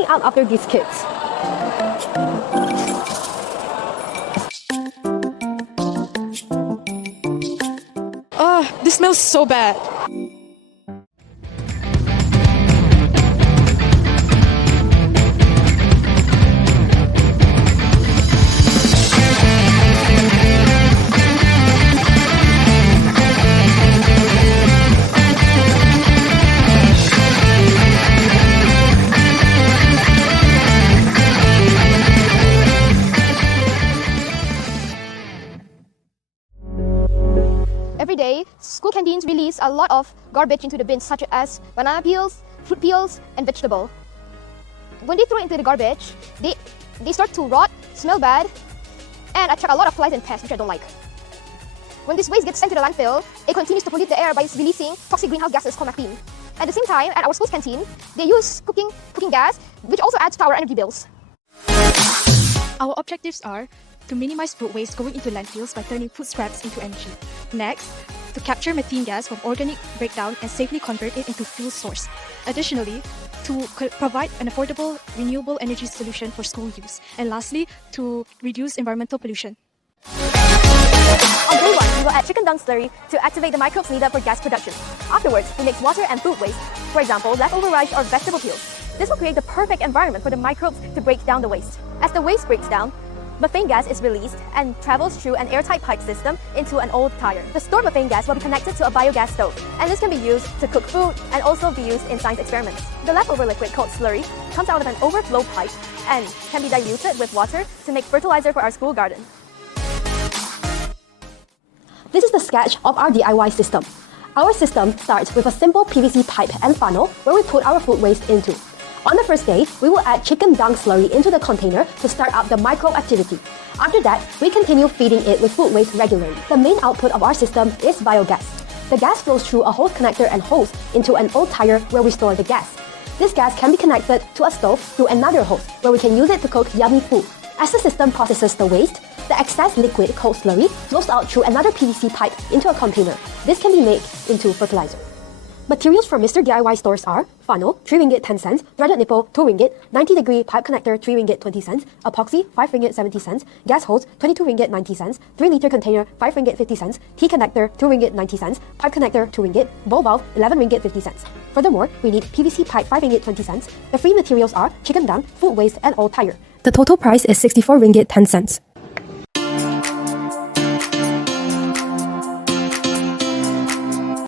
cleaning up after these kids. This smells so bad. Every day, school canteens release a lot of garbage into the bins, such as banana peels, fruit peels, and vegetable. When they throw it into the garbage, they start to rot, smell bad, and attract a lot of flies and pests, which I don't like. When this waste gets sent to the landfill, it continues to pollute the air by releasing toxic greenhouse gases called methane. At the same time, at our school's canteen, they use cooking gas, which also adds to our energy bills. Our objectives are to minimize food waste going into landfills by turning food scraps into energy. Next, to capture methane gas from organic breakdown and safely convert it into fuel source. Additionally, to provide an affordable renewable energy solution for school use. And lastly, to reduce environmental pollution. On day 1, we will add chicken dung slurry to activate the microbes needed for gas production. Afterwards, we mix water and food waste, for example, leftover rice or vegetable peels. This will create the perfect environment for the microbes to break down the waste. As the waste breaks down, methane gas is released and travels through an airtight pipe system into an old tire. The stored methane gas will be connected to a biogas stove, and this can be used to cook food and also be used in science experiments. The leftover liquid called slurry comes out of an overflow pipe and can be diluted with water to make fertilizer for our school garden. This is the sketch of our DIY system. Our system starts with a simple PVC pipe and funnel where we put our food waste into. On the first day, we will add chicken dung slurry into the container to start up the microbe activity. After that, we continue feeding it with food waste regularly. The main output of our system is biogas. The gas flows through a hose connector and hose into an old tire where we store the gas. This gas can be connected to a stove through another hose where we can use it to cook yummy food. As the system processes the waste, the excess liquid called slurry flows out through another PVC pipe into a container. This can be made into fertilizer. Materials from Mr. DIY stores are funnel, 3 ringgit 10 cents, threaded nipple, 2 ringgit, 90-degree pipe connector, 3 ringgit 20 cents, epoxy, 5 ringgit 70 cents, gas hose, 22 ringgit 90 cents, 3-liter container, 5 ringgit 50 cents, tea connector, 2 ringgit 90 cents, pipe connector, 2 ringgit, ball valve, 11 ringgit 50 cents. Furthermore, we need PVC pipe, 5 ringgit 20 cents. The free materials are chicken dung, food waste, and old tire. The total price is 64 ringgit 10 cents.